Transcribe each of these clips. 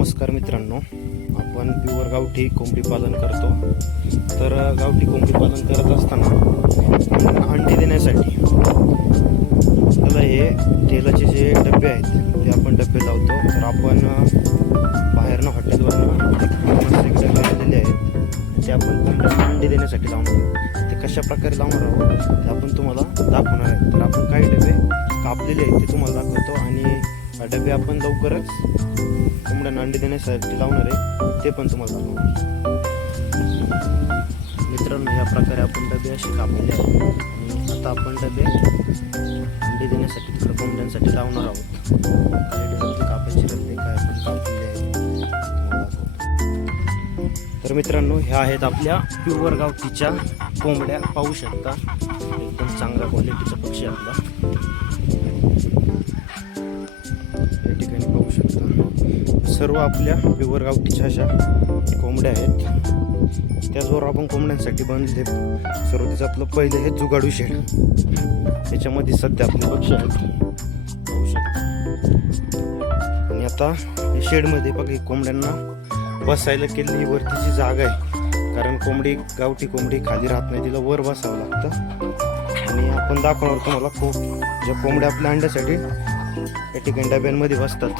नमस्कार मित्रांनो. आपण प्युअर गावठी कोंबडी पालन करतो. तर गावठी कोंबडी पालन करत असताना अंडी देण्यासाठी त्याला हे तेलाचे जे डबे आहेत ते आपण डबे लावतो. तर आपण बाहेरनं हॉटेलवरनं डबे आलेले आहेत. ते आपण कोंबड्यांना देण्यासाठी लावणार ते कशा प्रकारे लावणार आहोत ते आपण तुम्हाला दाखवणार आहे तर आपण काही डबे कापलेले आहेत ते तुम्हाला दाखवतो. आणि डबे आपण लवकरच कोंबड्यांना अंडे देण्यासाठी लावणार आहे ते पण तुम्हाला दाखवणार मित्रांनो या प्रकारे आपण डबे असे कापलेले आहेत. आणि आता आपण डबे अंडे देण्यासाठी तिकडे कोंबड्यांसाठी लावणार आहोत. डब्यातले कापायचे डबे काय आपण कापलेले आहेत तर मित्रांनो ह्या आहेत आपल्या प्युअर गावठीच्या कोंबड्या. पाहू शकता. एकदम चांगल्या क्वालिटीचा पक्षी आपला सर्व आपल्या प्युअर गावठीच्या अशा कोंबड्या आहेत त्याचबरोबर आपण कोंबड्यांसाठी बनले सर्व आपलं पहिलं हे जुगाडू शेड त्याच्यामध्ये सध्या आपले पक्षी आहेत आणि आता या शेडमध्ये बघा कोंबड्यांना बसायला केलेली वरती जी जागा आहे. कारण कोंबडी गावठी कोंबडी खाली राहत नाही तिला वर बसावं लागतं. आणि आपण दाखवणार तुम्हाला खूप ज्या कोंबड्या आपल्या अंड्यासाठी या ठिकाणी डब्यांमध्ये बसतात.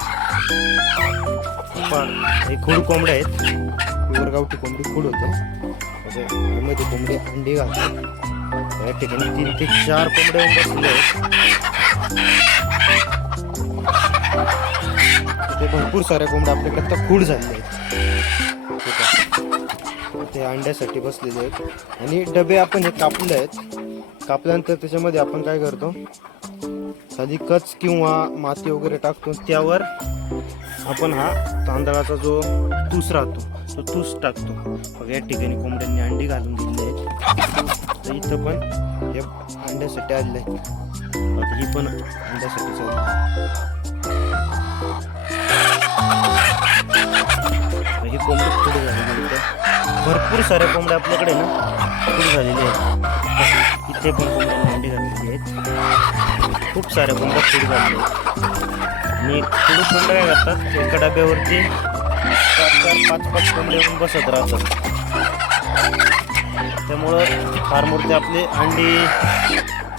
हे खूड कोंबड्या आहेत. प्युअर गावठी कोंबडी खूड होते. म्हणजे असं कोंबडी अंडी घालतात. या ठिकाणी तीन ते चार कोंबड्या बसले आहेत. ते भरपूर साऱ्या कोंबड्या आपल्याकडे आता खूड झालेले आहेत. ते अंड्यासाठी बसलेले आहेत. आणि डबे आपण हे कापले आहेत. कापल्यानंतर त्याच्यामध्ये आपण काय करतो? साधी कच किंवा माती वगैरे टाकतो. त्यावर आपण हा तांदळाचा जो तूस राहतो तो तूस टाकतो. मग या ठिकाणी कोंबड्यांनी अंडी घालून दिलेली आहेत. तर इथं पण हे अंड्यासाठी आलेले आहेत आता ही पण अंड्यासाठी ही कोंबडी पुढे झालेली भरपूर साऱ्या कोंबड्या आपल्याकडे ना पुढे झालेली आहेत. इथे पण कोंबड्यांनी अंडी घातलेली आहेत. खूप साऱ्या कोंबड्या फूड झालेल्या आणि पुढे कोंबड्या काय करतात? एका डब्यावरती चार चार पाच पाच कोंबडे येऊन बसत राहतात. त्यामुळं फार्मवरती आपले अंडी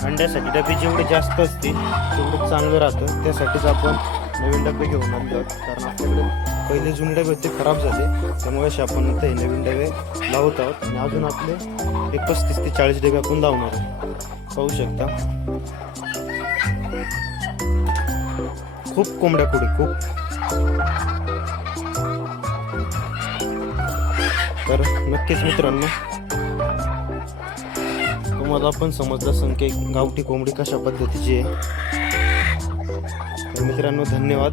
अंड्यासाठी डबे जेवढे जास्त असते तेवढं चांगलं राहतं. त्यासाठीच आपण नवीन डबे घेऊन आणले कारण आपल्याकडे पहिले जुने डबे होते खराब झाले. त्यामुळे असे आपण आता हे नवीन डबे लावत आहोत. आणि अजून आपले एक पस्तीस ते चाळीस डबे आपण लावणार आहोत. पाहू शकता. खूप कोंबड्या पुढे खूप. तर नक्कीच मित्रांनो तुम्हाला पण समजलं संख्ये गावठी कोंबडी कशा पद्धतीची आहे. मित्रांनो धन्यवाद.